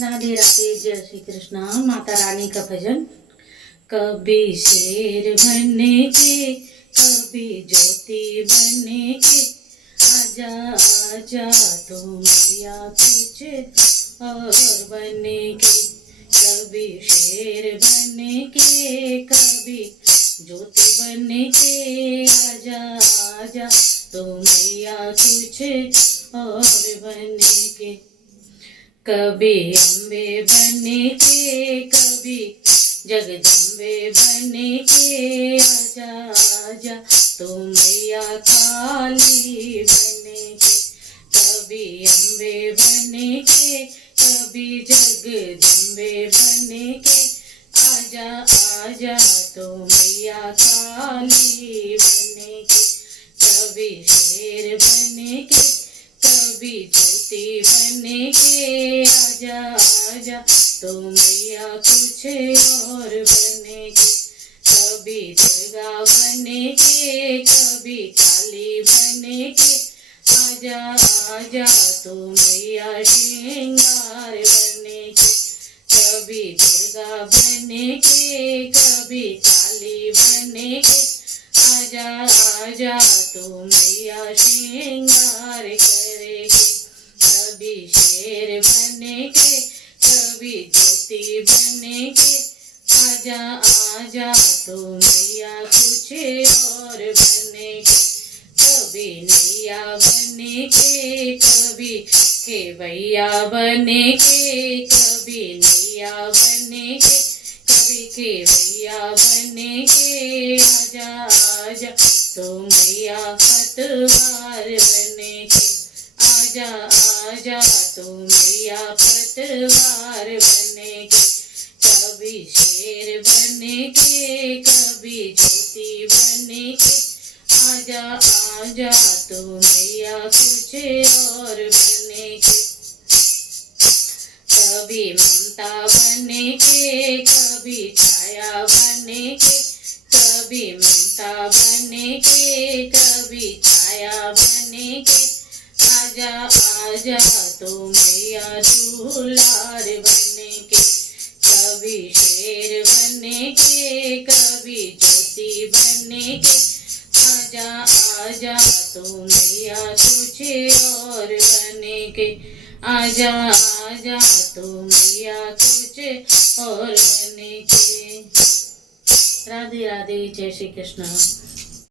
राधे राधे, जय श्री कृष्णा। माता रानी का भजन। कभी शेर बनने के, कभी ज्योति बनने के, आजा आजा तो मैया कुछ और बनने के। कभी शेर बनने के, कभी ज्योति बनने के, आजा आजा तो मैया कुछ और बनने के। कभी अम्बे बनने के, कभी जगदम्बे बनने के, आजा आजा तो मैया काली बनने के। कभी अम्बे बनने के, कभी जगदम्बे बनने के, आजा आजा तो मैया काली बनने के। कभी शेर बनने के, कभी ज्योति बनने के, आजा आजा तो मैया कुछ और बनने के। कभी दुर्गा बनने के, कभी काली बनने के, आजा आजा तो मैया श्रृंगार बनने के। कभी दुर्गा बनने के, कभी काली बनने के, आजा आजा तो मैया श्रृंगार करेगी। कभी शेर बनने के, कभी ज्योति बनने के, आजा आजा तो मैया कुछ और बनने के। कभी नैया बनने के, कभी केवैया बनने के, कभी नैया बनने के, कभी केवैया बनने के, आजा आजा तो मैया पतवार बनने के। आजा आजा तो मैया पतवार बनने के। कभी शेर बनने के, कभी ज्योति बनने के, आजा आजा तो मैया कुछ और बनने के। कभी ममता बनने के, कभी छाया बनने के, कभी ममता बनने के, कभी छाया बनने के, आजा आजा तो मैया दुलार बनने के। कभी शेर बनने के, कभी ज्योति बनने के, आजा आजा तो मैया कुछ और बनने के। आजा आजा तो मैया कुछ और बनने के। राधे राधे, जय श्री कृष्ण।